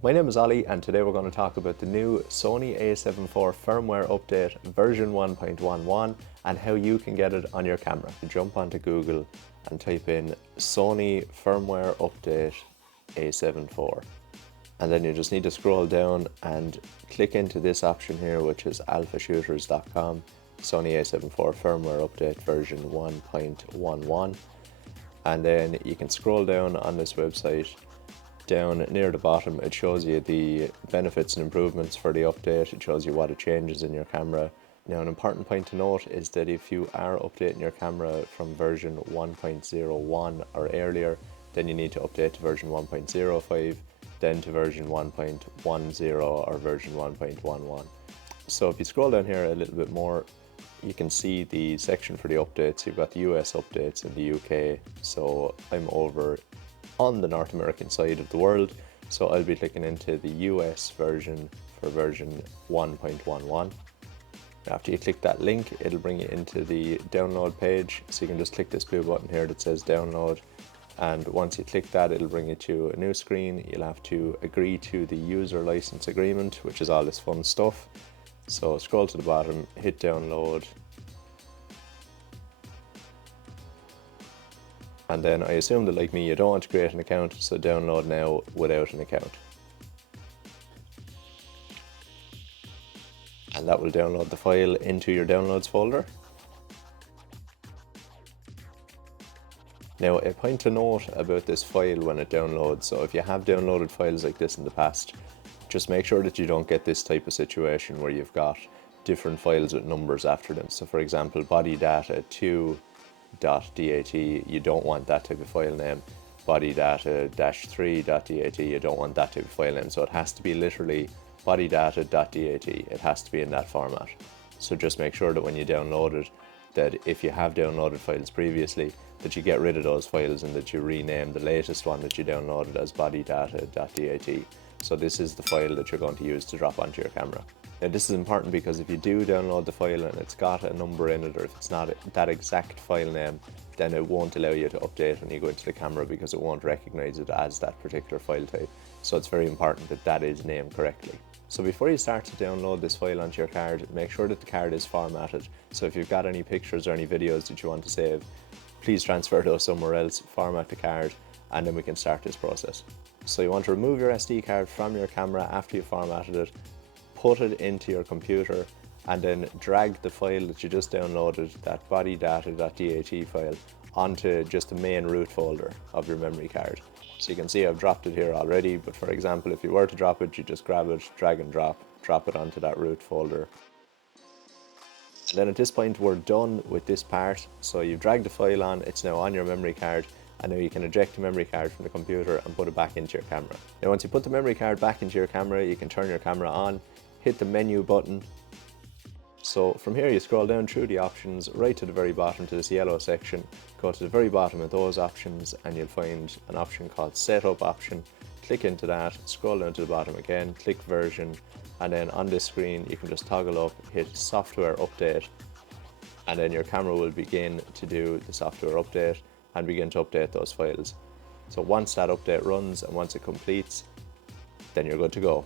My name is Ollie and today we're going to talk about the new Sony A7 IV Firmware update version 1.11 and how you can get it on your camera. You jump onto Google and type in Sony Firmware Update A7 IV, and then you just need to scroll down and click into this option here, which is alphashooters.com Sony A7 IV Firmware Update version 1.11, and then you can scroll down on this website. Down near the bottom it shows you the benefits and improvements for the update. It shows you what it changes in your camera. Now, an important point to note is that if you are updating your camera from version 1.01 or earlier, then you need to update to version 1.05, then to version 1.10 or version 1.11. So if you scroll down here a little bit more, you can see the section for the updates. You've got the US updates and the UK, so I'm over on the North American side of the world, so I'll be clicking into the US version for version 1.11. After you click that link, it'll bring you into the download page, so you can just click this blue button here that says download, and once you click that it'll bring you to a new screen. You'll have to agree to the user license agreement, which is all this fun stuff. So scroll to the bottom, hit download, and then I assume that, like me, you don't want to create an account, so download now without an account. And that will download the file into your downloads folder. Now, a point to note about this file when it downloads, so if you have downloaded files like this in the past, just make sure that you don't get this type of situation where you've got different files with numbers after them. So for example, body data 2.dat, you don't want that type of file name. Body data -3.dat, you don't want that type of file name. So it has to be literally body data.dat. It has to be in that format. So just make sure that when you download it, that if you have downloaded files previously, that you get rid of those files and that you rename the latest one that you downloaded as body data.dat. So this is the file that you're going to use to drop onto your camera. Now, this is important because if you do download the file and it's got a number in it, or if it's not that exact file name, then it won't allow you to update when you go into the camera because it won't recognize it as that particular file type. So it's very important that that is named correctly. So before you start to download this file onto your card, make sure that the card is formatted. So if you've got any pictures or any videos that you want to save, please transfer those somewhere else, format the card, and then we can start this process. So you want to remove your SD card from your camera after you formatted it, put it into your computer, and then drag the file that you just downloaded, that body data.dat file, onto just the main root folder of your memory card. So you can see I've dropped it here already, but for example, if you were to drop it, you just grab it, drag and drop it onto that root folder. And then at this point we're done with this part. So you've dragged the file on, it's now on your memory card, and now you can eject the memory card from the computer and put it back into your camera. Now once you put the memory card back into your camera, you can turn your camera on, hit the menu button. So from here you scroll down through the options right to the very bottom to this yellow section, go to the very bottom of those options and you'll find an option called Setup option. Click into that, scroll down to the bottom again, click version, and then on this screen you can just toggle up, hit software update, and then your camera will begin to do the software update and begin to update those files. So once that update runs and once it completes, then you're good to go.